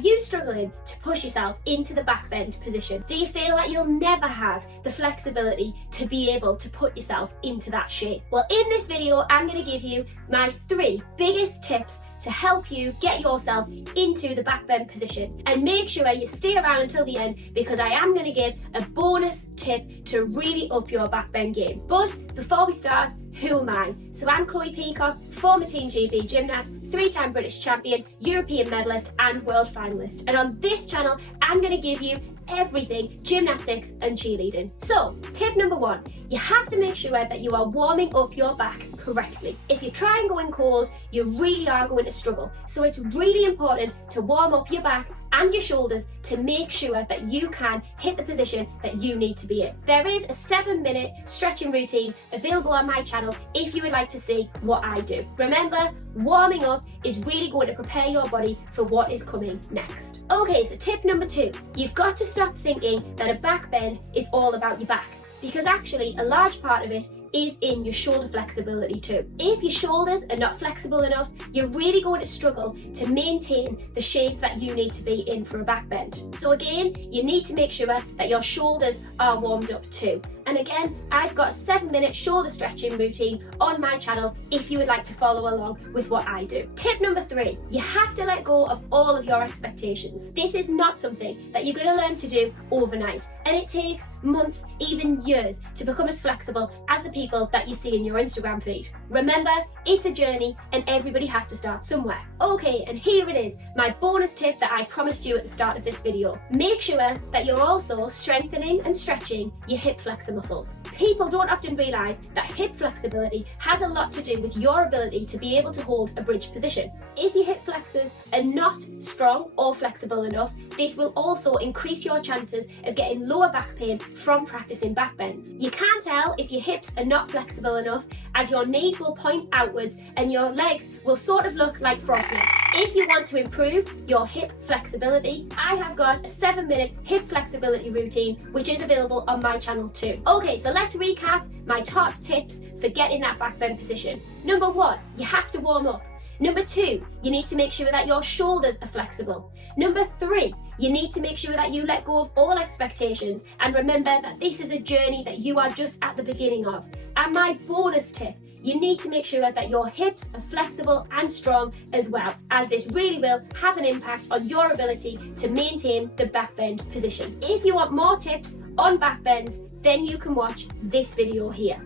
you struggling to push yourself into the back bend position? Do you feel like you'll never have the flexibility to be able to put yourself into that shape? Well, in this video, I'm going to give you my 3 biggest tips to help you get yourself into the back bend position. And make sure you stay around until the end, because I am going to give a bonus tip to really up your back bend game. But before we start, who am I? So I'm Chloe Peacock, former Team GB gymnast, 3-time British champion, European medalist and world finalist. And on this channel, I'm going to give you everything gymnastics and cheerleading. So tip number 1, you have to make sure that you are warming up your back correctly. If you try and go in cold, you really are going to struggle. So it's really important to warm up your back and your shoulders to make sure that you can hit the position that you need to be in. There is a 7-minute stretching routine available on my channel if you would like to see what I do. Remember, warming up is really going to prepare your body for what is coming next. Okay, so tip number 2, you've got to stop thinking that a back bend is all about your back, because actually a large part of it is in your shoulder flexibility too. If your shoulders are not flexible enough, you're really going to struggle to maintain the shape that you need to be in for a back bend. So again, you need to make sure that your shoulders are warmed up too. And again, I've got a 7-minute shoulder stretching routine on my channel if you would like to follow along with what I do. Tip number 3, you have to let go of all of your expectations. This is not something that you're going to learn to do overnight, and it takes months, even years, to become as flexible as the people that you see in your Instagram feed. Remember, it's a journey and everybody has to start somewhere. Okay, and here it is, my bonus tip that I promised you at the start of this video. Make sure that you're also strengthening and stretching your hip flexor muscles. People don't often realise that hip flexibility has a lot to do with your ability to be able to hold a bridge position. If your hip flexors are not strong or flexible enough, this will also increase your chances of getting lower back pain from practicing back bends. You can tell if your hips are not flexible enough, as your knees will point outwards and your legs will sort of look like frog legs. If you want to improve your hip flexibility, I have got a 7-minute hip flexibility routine which is available on my channel too. Okay, so let's recap my top tips for getting that back bend position. Number 1, you have to warm up. Number 2, you need to make sure that your shoulders are flexible. Number 3, you need to make sure that you let go of all expectations and remember that this is a journey that you are just at the beginning of. And my bonus tip, you need to make sure that your hips are flexible and strong as well, as this really will have an impact on your ability to maintain the back bend position. If you want more tips on back bends, then you can watch this video here.